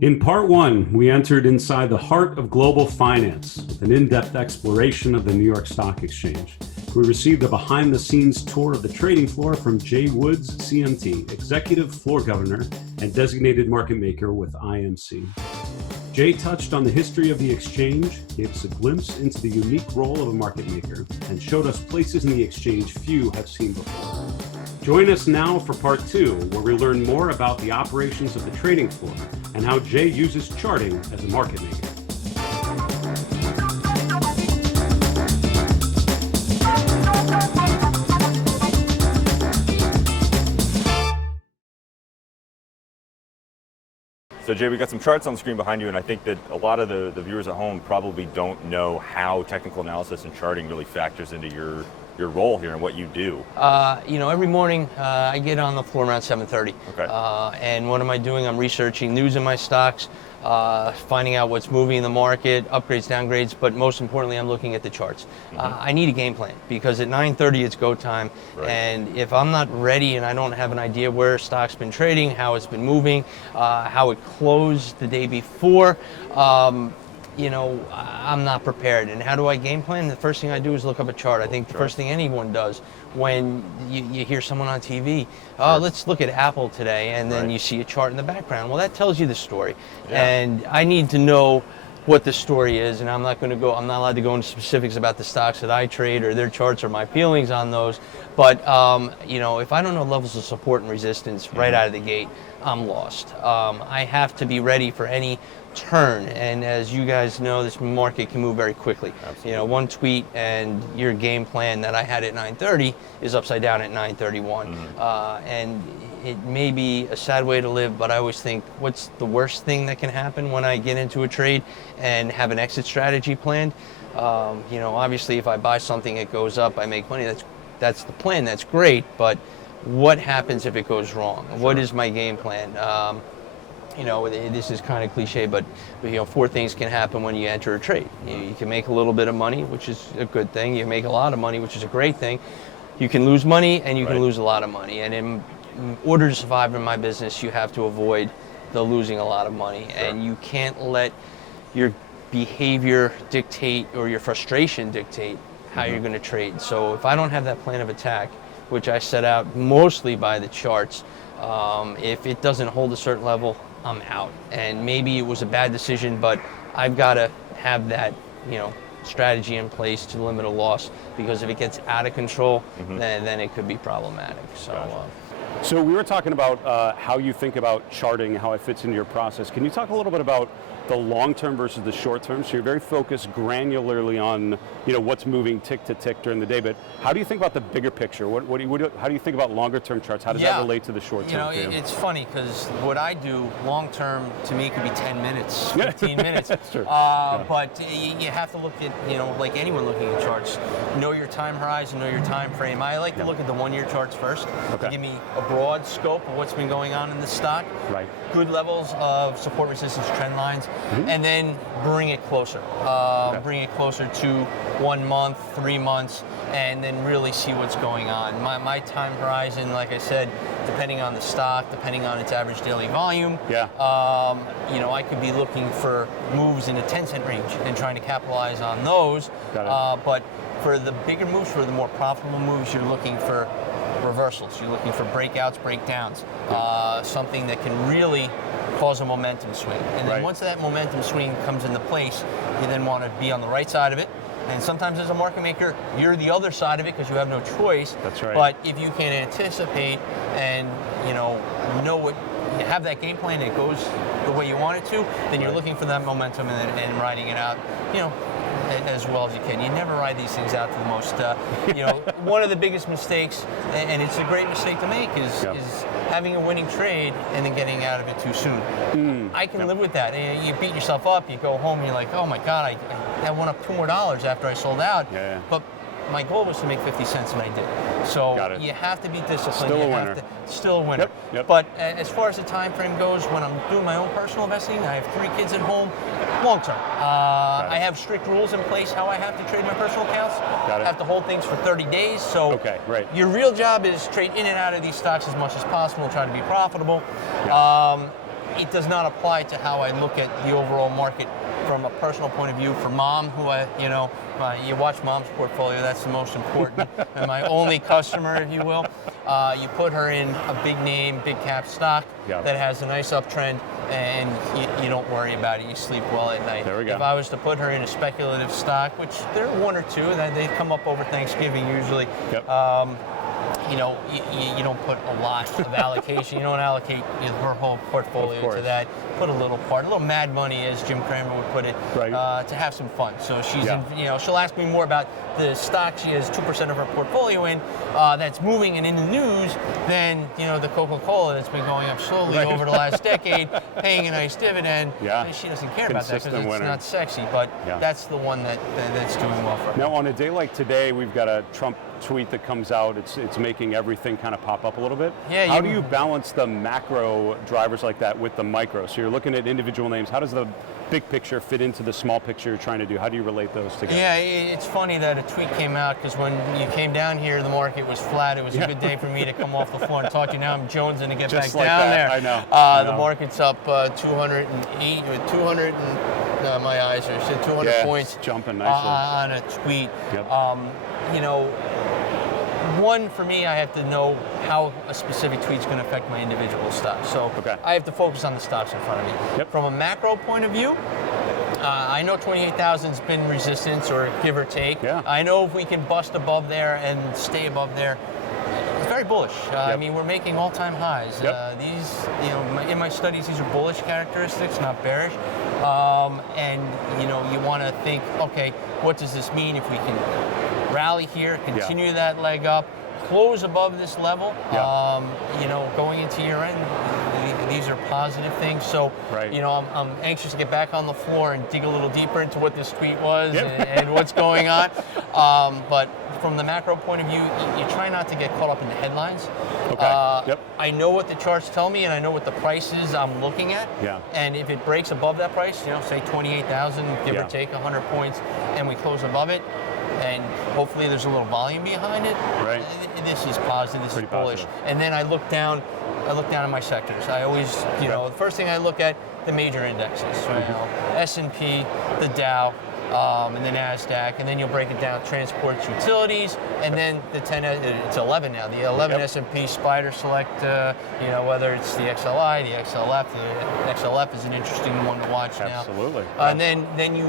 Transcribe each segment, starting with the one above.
In part one, we entered inside the heart of global finance with an in-depth exploration of the New York Stock Exchange. We received a behind-the-scenes tour of the trading floor from Jay Woods, CMT, Executive Floor Governor and Designated Market Maker with IMC. Jay touched on the history of the exchange, gave us a glimpse into the unique role of a market maker, and showed us places in the exchange few have seen before. Join us now for part two, where we learn more about the operations of the trading floor and how Jay uses charting as a market maker. So Jay, we got some charts on the screen behind you, and I think that a lot of the viewers at home probably don't know how technical analysis and charting really factors into your role here and what you do. Every morning I get on the floor around 7:30. Okay. And what am I doing? I'm researching news in my stocks, finding out what's moving in the market, upgrades, downgrades, but most importantly, I'm looking at the charts. I need a game plan because at 9:30 it's go time. Right. And if I'm not ready and I don't have an idea where stock's been trading, how it's been moving, how it closed the day before, I'm not prepared. And how do I game plan? The first thing I do is look up a chart. I think the first thing anyone does when you hear someone on TV, let's look at Apple today, and then you see a chart in the background. Well, that tells you the story. Yeah. And I need to know what the story is, and I'm not allowed to go into specifics about the stocks that I trade or their charts or my feelings on those. But, if I don't know levels of support and resistance right out of the gate, I'm lost. I have to be ready for any turn, and as you guys know, this market can move very quickly. Absolutely. One tweet and your game plan that I had at 9:30 is upside down at 9:31. And it may be a sad way to live, but I always think, what's the worst thing that can happen when I get into a trade and have an exit strategy planned? Obviously if I buy something, it goes up, I make money, that's the plan, that's great, but what happens if it goes wrong? Sure. What is my game plan? This is kind of cliche, but four things can happen when you enter a trade. You can make a little bit of money, which is a good thing. You make a lot of money, which is a great thing. You can lose money, and you can lose a lot of money. And in order to survive in my business, you have to avoid the losing a lot of money. Sure. And you can't let your behavior dictate or your frustration dictate how you're going to trade. So if I don't have that plan of attack, which I set out mostly by the charts, if it doesn't hold a certain level, I'm out. And maybe it was a bad decision, but I've got to have that, strategy in place to limit a loss, because if it gets out of control, then it could be problematic. So. Gotcha. So we were talking about how you think about charting, how it fits into your process. Can you talk a little bit about the long term versus the short term? So you're very focused granularly on what's moving tick to tick during the day, but how do you think about the bigger picture? How do you think about longer term charts? How does that relate to the short term? It's funny because what I do long term to me could be 10 minutes, 15 minutes. That's true. But you have to look at, like anyone looking at charts, know your time horizon, know your time frame. I like to look at the 1 year charts first to give me a broad scope of what's been going on in the stock. Right. Good levels of support, resistance, trend lines, and then bring it closer. Bring it closer to 1 month, 3 months, and then really see what's going on. My time horizon, like I said, depending on the stock, depending on its average daily volume, I could be looking for moves in the 10-cent range and trying to capitalize on those. But for the bigger moves, for the more profitable moves, you're looking for reversals. You're looking for breakouts, breakdowns, something that can really cause a momentum swing. And then once that momentum swing comes into place, you then want to be on the right side of it. And sometimes as a market maker, you're the other side of it because you have no choice. That's right. But if you can anticipate and know what, you have that game plan that goes the way you want it to, then you're looking for that momentum and riding it out, as well as you can. You never ride these things out to the most. One of the biggest mistakes, and it's a great mistake to make, is having a winning trade and then getting out of it too soon. I can live with that. You beat yourself up. You go home and you're like, oh my God, I won up $2 more after I sold out. But my goal was to make 50 cents, and I did. So you have to be disciplined. Still a winner. But as far as the time frame goes, when I'm doing my own personal investing, I have 3 kids at home, long term. I have strict rules in place how I have to trade my personal accounts. I have to hold things for 30 days. So your real job is trade in and out of these stocks as much as possible, try to be profitable. it does not apply to how I look at the overall market from a personal point of view. For Mom, who you watch Mom's portfolio, that's the most important, and my only customer, if you will. You put her in a big name, big cap stock that has a nice uptrend, and you don't worry about it. You sleep well at night. There we go. If I was to put her in a speculative stock, which there are one or two that they come up over Thanksgiving usually. Yep. You don't put a lot of allocation. You don't allocate her whole portfolio to that. Put a little mad money, as Jim Cramer would put it, to have some fun. So she's, she'll ask me more about the stock she has 2% of her portfolio in that's moving and in the news than the Coca-Cola that's been going up slowly over the last decade, paying a nice dividend. Yeah. She doesn't care about that because it's winner. not sexy, but that's the one that's doing well for her. Now, on a day like today, we've got a Trump tweet that comes out. It's making everything kind of pop up a little bit. Yeah. How do you balance the macro drivers like that with the micro? So you're looking at individual names. How does the big picture fit into the small picture you're trying to do? How do you relate those together? Yeah, it's funny that a tweet came out because when you came down here, the market was flat. It was a good day for me to come off the floor and talk to you. Now I'm jonesing to get Just back like down that. there. I know. The market's up 208 or 200. My eyes are 200 points. It's jumping nicely on a tweet. Yep. One, for me, I have to know how a specific tweet's going to affect my individual stock. So I have to focus on the stocks in front of me. Yep. From a macro point of view, I know 28,000's been resistance, or give or take. Yeah. I know if we can bust above there and stay above there, it's very bullish. I mean, we're making all-time highs. Yep. These, in my studies, these are bullish characteristics, not bearish. And you want to think, okay, what does this mean if we can rally here, continue that leg up, close above this level, going into year end? These are positive things. So, I'm anxious to get back on the floor and dig a little deeper into what this tweet was and what's going on. But from the macro point of view, you try not to get caught up in the headlines. I know what the charts tell me, and I know what the prices I'm looking at. And if it breaks above that price, say 28,000, give or take 100 points, and we close above it, and hopefully there's a little volume behind it. This is positive. This is bullish. Positive. And then I look down at my sectors. I always, the first thing I look at, the major indexes. S&P, the Dow, and the NASDAQ, and then you'll break it down: transports, utilities, and then the 10. It's 11 now. The 11 S&P Spider Select. Whether it's the XLI, the XLF. The XLF is an interesting one to watch now. Absolutely. And then you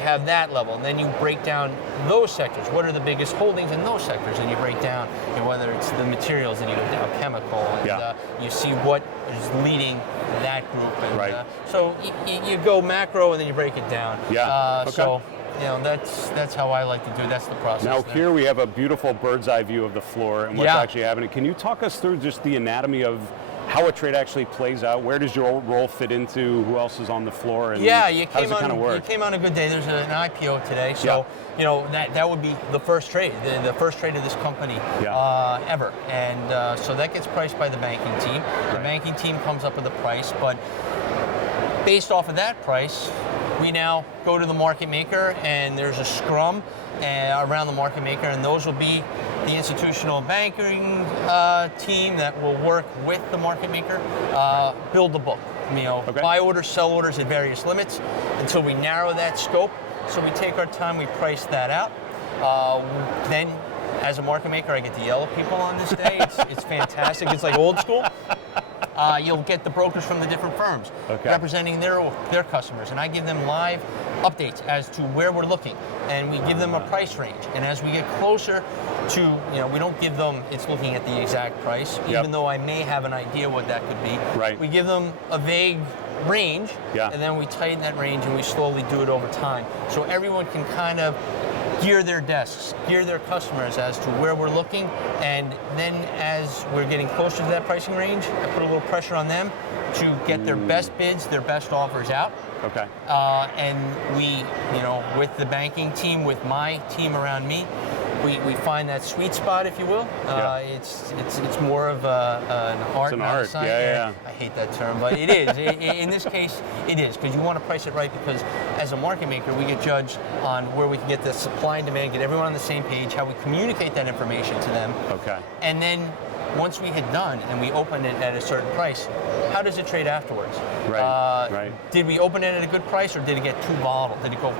have that level, and then you break down those sectors. What are the biggest holdings in those sectors? And you break down whether it's the materials, and you go down chemical, and you see what is leading that group. And, so you go macro, and then you break it down. So that's how I like to do. That's the process. Now here we have a beautiful bird's eye view of the floor and what's actually happening. Can you talk us through just the anatomy of how a trade actually plays out? Where does your role fit into? Who else is on the floor? And how does it kind of work? You came on a good day. There's an IPO today, so that would be the first trade, the first trade of this company ever, and so that gets priced by the banking team. The banking team comes up with a price, but based off of that price, we now go to the market maker, and there's a scrum around the market maker, and those will be the institutional banking team that will work with the market maker, build the book. Buy orders, sell orders at various limits until we narrow that scope. So we take our time, we price that out. Then, as a market maker, I get to yell at people on this day. It's fantastic. It's like old school. You'll get the brokers from the different firms representing their customers, and I give them live updates as to where we're looking, and we give them a price range. And as we get closer to, we don't give them it's looking at the exact price, even though I may have an idea what that could be. We give them a vague range, and then we tighten that range, and we slowly do it over time, so everyone can kind of gear their desks, gear their customers as to where we're looking, and then as we're getting closer to that pricing range, I put a little pressure on them to get their best bids, their best offers out. And we, with the banking team, with my team around me, we find that sweet spot, if you will. It's more of an art. It's an art. I hate that term, but it is. In this case, it is, because you want to price it right, because as a market maker, we get judged on where we can get the supply and demand, get everyone on the same page, how we communicate that information to them. And then once we had done and we opened it at a certain price, how does it trade afterwards? Right. Did we open it at a good price, or did it get too volatile? Did it go,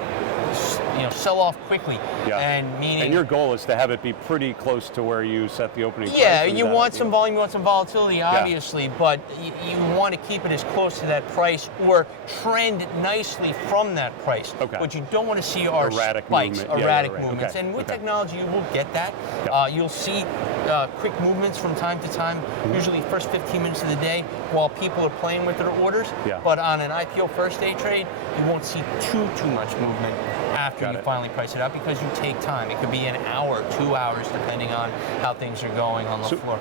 sell off quickly? Yeah. And your goal is to have it be pretty close to where you set the opening price. Yeah, you want some volume, you want some volatility, obviously, but you want to keep it as close to that price or trend nicely from that price. Okay. What you don't want to see are erratic spikes, movement. erratic Right. movements. Okay. And with technology, you will get that. Yep. You'll see quick movements from time to time, usually first 15 minutes of the day while people are playing with their orders. Yeah. But on an IPO first day trade, you won't see too much movement after you finally price it out, because you take time. It could be an hour, 2 hours, depending on how things are going on the floor.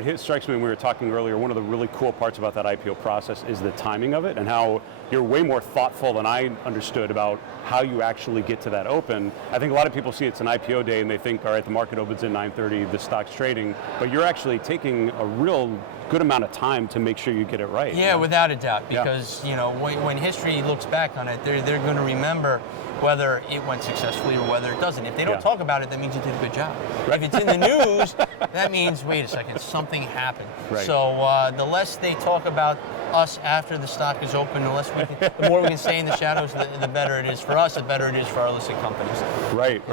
It strikes me when we were talking earlier, one of the really cool parts about that IPO process is the timing of it, and how you're way more thoughtful than I understood about how you actually get to that open. I think a lot of people see it's an IPO day and they think, all right, the market opens at 9:30, the stock's trading, but you're actually taking a real good amount of time to make sure you get it right. Yeah, without a doubt, because when history looks back on it, they're going to remember whether it went successfully or whether it doesn't. If they don't talk about it, that means you did a good job. Right. If it's in the news, that means, wait a second, something happened. Right. So the less they talk about us after the stock is open, the more we can stay in the shadows, the better it is for us, the better it is for our listed companies. Right.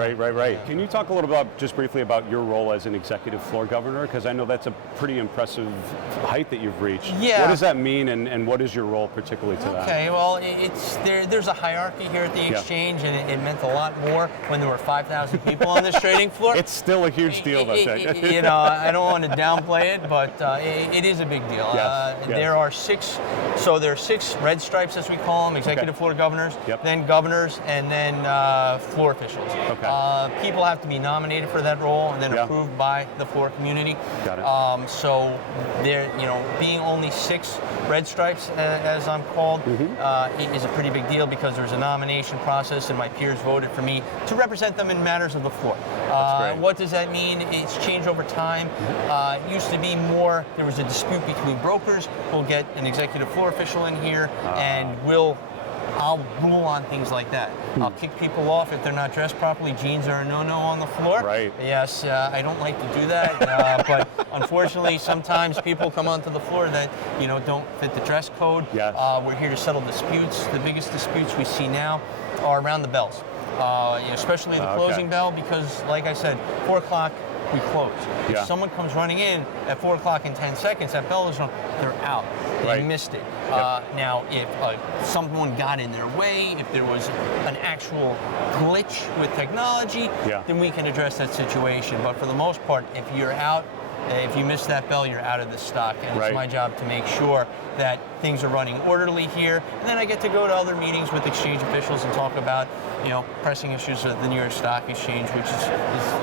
Can you talk a little bit, just briefly, about your role as an executive floor governor? Because I know that's a pretty impressive height that you've reached. Yeah. What does that mean, and what is your role particularly to that? Okay, well, there's a hierarchy here at the exchange, and it meant a lot more when there were 5,000 people on this trading floor. It's still a huge deal, though. I don't want to downplay it, but it is a big deal. Yes. There are six red stripes, as we call them, executive floor governors, then governors, and then floor officials. Okay. People have to be nominated for that role and then approved by the floor community. Got it. So there, being only 6 red stripes, as I'm called, is a pretty big deal, because there's a nomination process, and my peers voted for me to represent them in matters of the floor. What does that mean? It's changed over time. It used to be more, there was a dispute between brokers. We'll get an executive floor official in here, and I'll rule on things like that. I'll kick people off if they're not dressed properly. Jeans are a no-no on the floor. Right. Yes, I don't like to do that, but unfortunately, sometimes people come onto the floor that don't fit the dress code. Yes. We're here to settle disputes. The biggest disputes we see now are around the bells, especially the closing bell, because, like I said, 4 o'clock. We close. Yeah. If someone comes running in at 4 o'clock in 10 seconds, that bell is rung, they're out. They missed it. Now, if someone got in their way, if there was an actual glitch with technology, then we can address that situation. But for the most part, if you're out, if you miss that bell, you're out of the stock. And it's my job to make sure that things are running orderly here. And then I get to go to other meetings with exchange officials and talk about, pressing issues at the New York Stock Exchange, which is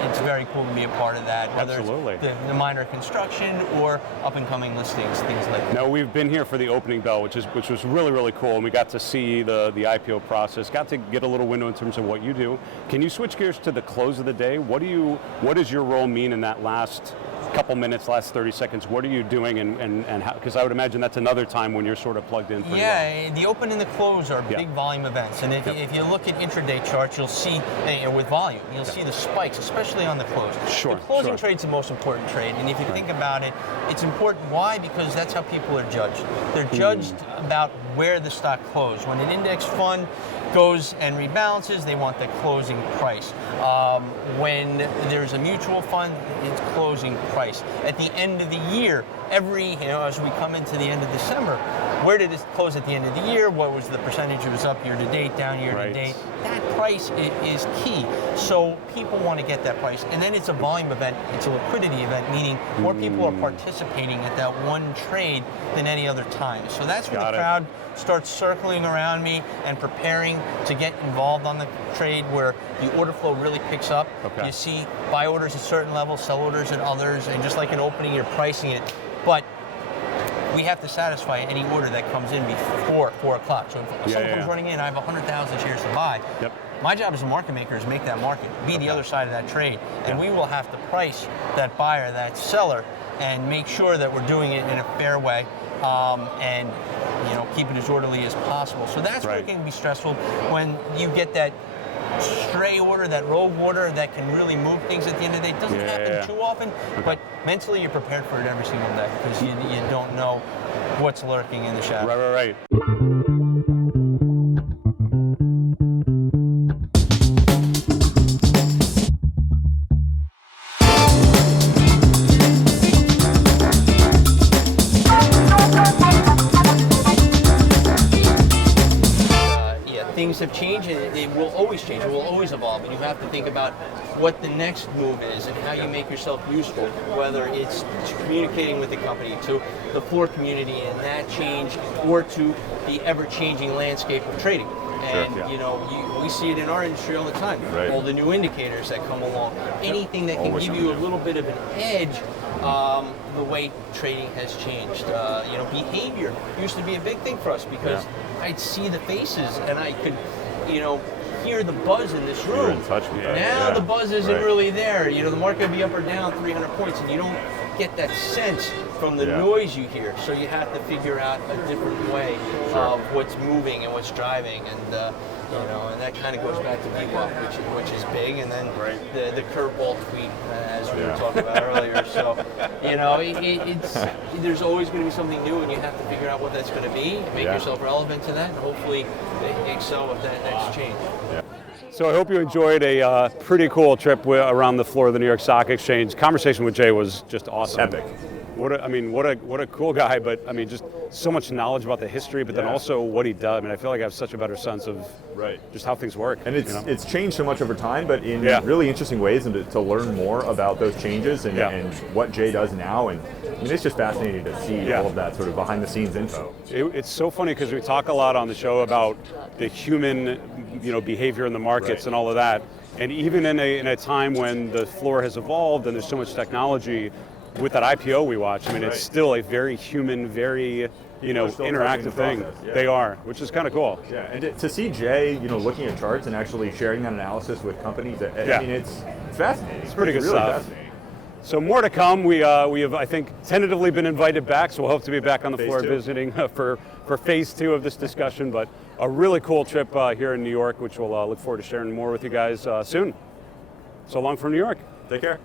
it's very cool to be a part of that. Whether it's the minor construction or up and coming listings, things like that. No, we've been here for the opening bell, which was really, really cool. And we got to see the IPO process, got to get a little window in terms of what you do. Can you switch gears to the close of the day? What does your role mean in that last couple minutes, last 30 seconds? What are you doing, and how? Because I would imagine that's another time when you're sort of plugged in. The open and the close are big volume events, and if you look at intraday charts, you'll see with volume, you'll see the spikes, especially on the close. Sure. The closing trade's the most important trade, and if you think about it, it's important. Why? Because that's how people are judged. They're judged about where the stock closed. When an index fund goes and rebalances, they want the closing price. When there's a mutual fund, it's closing price. At the end of the year, as we come into the end of December, where did it close at the end of the year? What was the percentage it was up year to date, down year to date? That price is key. So people want to get that price. And then it's a volume event, it's a liquidity event, meaning more people are participating at that one trade than any other time. So that's where the crowd starts circling around me and preparing to get involved on the trade, where the order flow really picks up. You see buy orders at certain levels, sell orders at others, and just like an opening, you're pricing it. But we have to satisfy any order that comes in before 4 o'clock. So if someone comes running in, I have 100,000 shares to buy. My job as a market maker is make that market, be the other side of that trade. And we will have to price that buyer, that seller, and make sure that we're doing it in a fair way, and keep it as orderly as possible. So that's where it can be stressful when you get that stray order, that rogue order that can really move things at the end of the day. It doesn't happen too often, but mentally you're prepared for it every single day because you don't know what's lurking in the shadow. Right. Things have changed, and it will always change. It will always evolve, and you have to think about what the next move is and how you make yourself useful, whether it's communicating with the company, to the floor community and that change, or to the ever-changing landscape of trading. And we see it in our industry all the time. Right. All the new indicators that come along, anything that can Always give you a something new. little bit of an edge. The way trading has changed. Behavior used to be a big thing for us because I'd see the faces and I could, hear the buzz in this room. You're in touch with that. Now the buzz isn't Right. really there. The market will be up or down 300 points, and you don't get that sense from the noise you hear. So you have to figure out a different way of what's moving and what's driving, and and that kind of goes back to VWAP, which is big, and then the curveball tweet, as we were talking about earlier. So, there's always going to be something new, and you have to figure out what that's going to be, make yourself relevant to that, and hopefully excel with that next change. So I hope you enjoyed a pretty cool trip around the floor of the New York Stock Exchange. Conversation with Jay was just awesome. Epic. What a cool guy, but just so much knowledge about the history, but then also what he does. I feel like I have such a better sense of just how things work. And it's changed so much over time, but in really interesting ways, and to learn more about those changes and what Jay does now. And it's just fascinating to see all of that sort of behind the scenes info. It's so funny because we talk a lot on the show about the human behavior in the markets and all of that. And even in a time when the floor has evolved and there's so much technology, with that IPO we watch, it's still a very human, very interactive thing. They are, which is kind of cool. Yeah, and to see Jay, looking at charts and actually sharing that analysis with companies, it's fascinating. It's pretty good really stuff. Fascinating. So more to come. We have, I think, tentatively been invited back, so we'll hope to be back on the floor 2. visiting for phase 2 of this discussion. But a really cool trip here in New York, which we'll look forward to sharing more with you guys soon. So long from New York. Take care.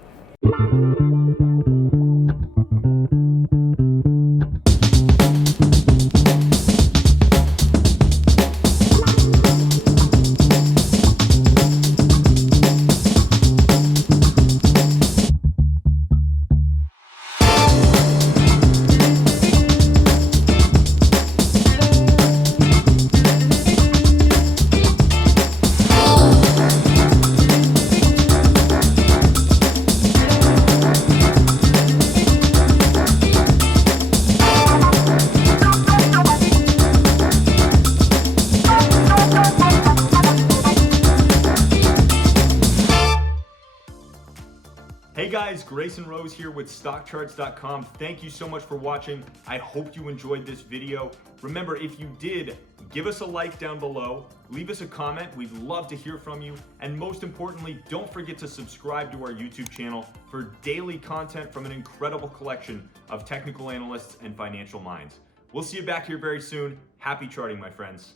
Hey guys, Grayson Roze here with StockCharts.com. Thank you so much for watching. I hope you enjoyed this video. Remember, if you did, give us a like down below, leave us a comment. We'd love to hear from you. And most importantly, don't forget to subscribe to our YouTube channel for daily content from an incredible collection of technical analysts and financial minds. We'll see you back here very soon. Happy charting, my friends.